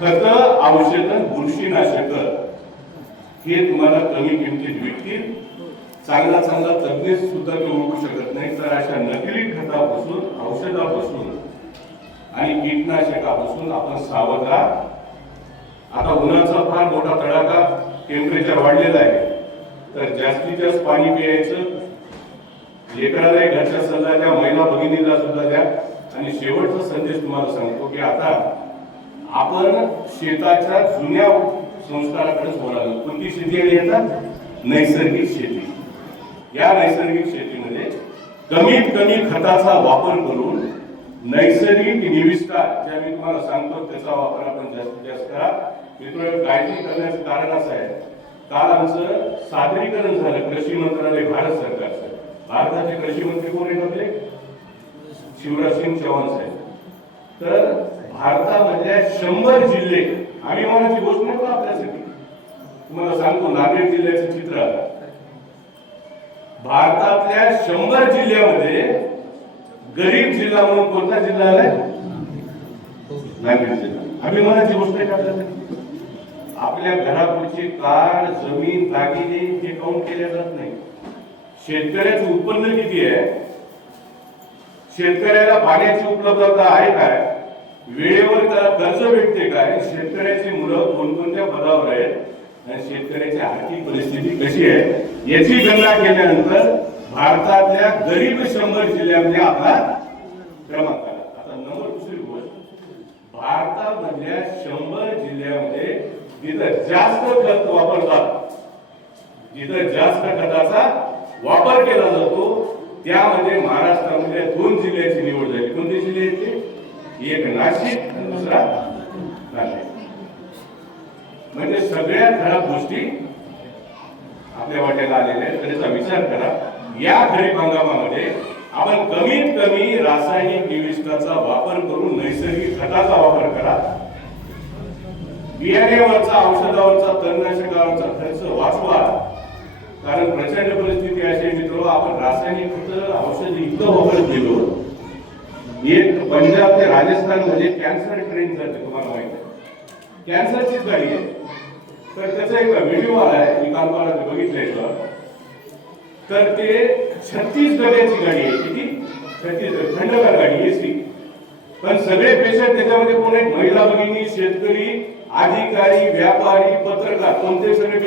खत, औषध, बुरशीनाशक हे तुम्हाला कमी किमतीत विकतील. चांगला चांगला तज्ञ सुद्धा ते ओळखू शकत नाही. तर अशा नकली खतापासून, औषधापासून आणि कीटकनाशकापासून आपण सावध राहा. आता उन्हाचा फार मोठा तडाखा, टेम्परेचर वाढलेलं आहे, तर जास्तीत जास्त पाणी प्यायचं. लेकराला घरचा सल्ला द्या, महिला भगिनीला सुद्धा द्या. आणि शेवटचा संदेश तुम्हाला सांगतो की आता आपण शेताच्या जुन्या संस्काराकडेच वळालो. कोणती शेती आहे आता? नैसर्गिक शेती. या नैसर्गिक शेतीमध्ये कमीत कमी खताचा वापर करून नैसर्गिक निविष्ठा ज्या मी तुम्हाला सांगतो त्याचा वापर आपण जास्तीत जास्त करा. मित्रांनो, काळजी करण्याचं कारण असं आहे, काल आमचं सादरीकरण झालं कृषी मंत्रालय भारत सरकारचं. भारताचे कृषी मंत्री कोण आहेत आपले? शिवराज सिंग चौहान साहेब. तर भारतामधल्या 100 जिल्हे, अभिमानाची गोष्ट नाही का आपल्यासाठी. तुम्हाला सांगतो नांदेड जिल्ह्याचं चित्र. भारतातल्या 100 जिल्ह्यामध्ये गरीब जिल्हा म्हणून कोणता जिल्हा आलाय? नांदेड जिल्हा. अभिमानाची गोष्ट आहे आपल्यासाठी. आपल्या घरापुढची कार, जमीन, दागिने हे काउंट केले जात नाही. शेतकऱ्याचं उत्पन्न किती आहे, शेतकऱ्याला पाण्याची उपलब्धता आहे काय, वेळेवर त्याला कर्ज भेटते काय, शेतकऱ्याची मुलं कोणकोणत्या पदावर आहेत आणि शेतकऱ्याची आर्थिक परिस्थिती कशी आहे याची गणना केल्यानंतर भारतातल्या गरीब 100 जिल्ह्यामध्ये आपला क्रमांक आला. आता नंबर दुसरी गोष्ट, भारतामधल्या 100 जिल्ह्यामध्ये जिथं जास्त खत वापरतात, जिथं जास्त खताचा वापर केला जातो, त्यामध्ये महाराष्ट्रामध्ये 2 जिल्ह्याची निवड झाली. कोणते जिल्हे आहेत? एक नाशिक आणि दुसरा नांदेड. म्हणजे सगळ्या खराब गोष्टी आपल्या वाट्याला आलेल्या आहेत. त्याचा विचार करा. या खरीप हंगामामध्ये आपण कमीत कमी रासायनिक निविष्ठाचा वापर करून नैसर्गिक खताचा वापर करा. बियाण्यावरचा, औषधावरचा, तणनाशकावरचा खर्च वाचवा. कारण प्रचंड परिस्थिती अशी मित्र, आपण रासायनिक खत, औषध इतकं वापरत गेलो. एक पंजाब ते राजस्थान मध्ये कॅन्सर ट्रेन जाते, तुम्हाला माहिती आहे. कॅन्सरचीच गाडी आहे. तर त्याचा एक व्हिडिओ आलाय, मी काल बघितलंय. तर ते 36 डब्याची गाडी आहे. किती? 36. थंडगार गाडी, एसी. पण सगळे पेशंट त्याच्यामध्ये कोण आहेत? महिला भगिनी, शेतकरी, अधिकारी, व्यापारी, पत्रकार, कोणते सगळे